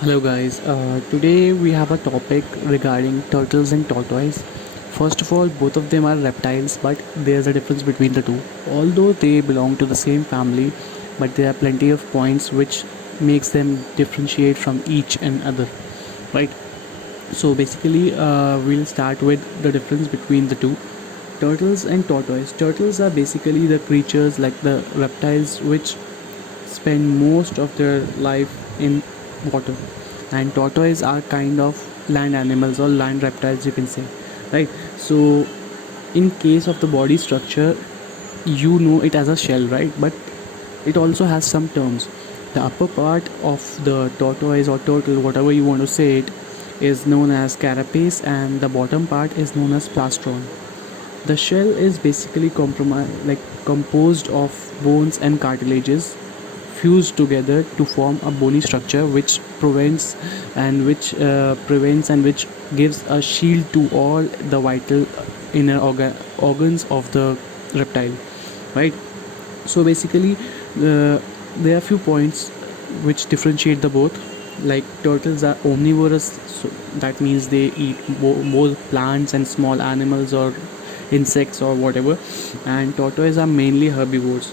Hello guys, today we have a topic regarding turtles and tortoise. First of all, both of them are reptiles, but there's a difference between the two. Although they belong to the same family, but there are plenty of points which makes them differentiate from each and other, right? So basically, we'll start with the difference between the two. Turtles and tortoise. Turtles are basically the creatures like the reptiles which spend most of their life in water, and tortoise are kind of land animals or land reptiles, you can say, right? So in case of the body structure, you know it as a shell, right? But it also has some terms. The upper part of the tortoise or turtle, whatever you want to say it, is known as carapace, and the bottom part is known as plastron. The shell is basically composed of bones and cartilages fused together to form a bony structure which prevents and which gives a shield to all the vital organs of the reptile, right? So basically, there are few points which differentiate the both. Like turtles are omnivorous, so that means they eat both plants and small animals or insects or whatever, and tortoises are mainly herbivores.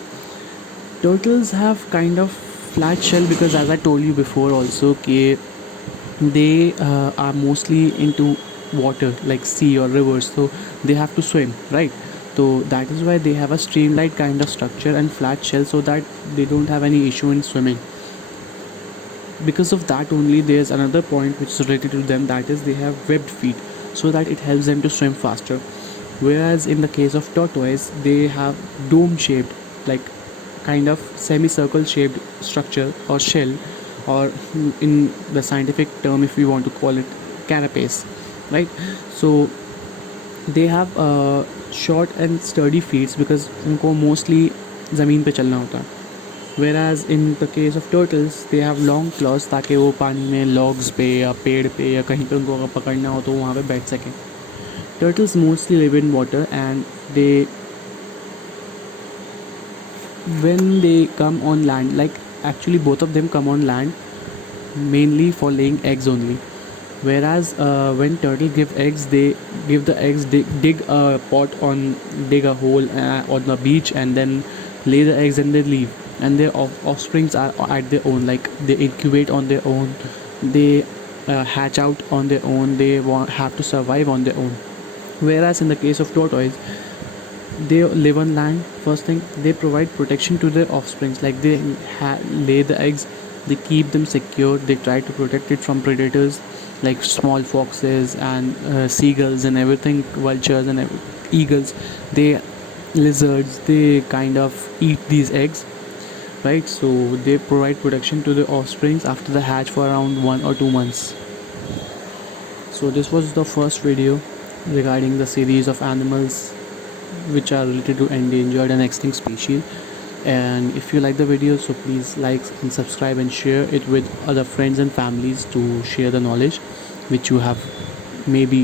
Turtles have kind of flat shell because, as I told you before also, they are mostly into water like sea or rivers, so they have to swim, right? So that is why they have a streamlined kind of structure and flat shell, so that they don't have any issue in swimming. Because of that only, there's another point which is related to them, that is they have webbed feet, so that it helps them to swim faster. Whereas in the case of tortoise, they have dome shaped, like kind of semicircle shaped structure or shell, or in the scientific term, if we want to call it, carapace, right? So they have short and sturdy feet because उनको mostly ज़मीन पे चलना होता है. Whereas in the case of turtles, they have long claws ताकि वो पानी में logs पे या पेड़ पे या कहीं पे उनको अगर पकड़ना हो तो वहाँ पे बैठ सकें. Turtles mostly live in water, and they when they come on land, like actually both of them come on land mainly for laying eggs only. Whereas when turtle give eggs, they give the eggs, dig a pot on dig a hole on the beach, and then lay the eggs and they leave. And their offsprings are at their own, like they incubate on their own, they hatch out on their own, they have to survive on their own. Whereas in the case of tortoise, they live on land. First thing, they provide protection to their offsprings, like they lay the eggs, they keep them secure, they try to protect it from predators like small foxes and seagulls and everything, vultures and eagles. They lizards, they kind of eat these eggs, right? So they provide protection to the offsprings after the hatch for around 1 or 2 months. So this was the first video regarding the series of animals which are related to endangered and extinct species. And if you like the video, so please like and subscribe and share it with other friends and families to share the knowledge which you have maybe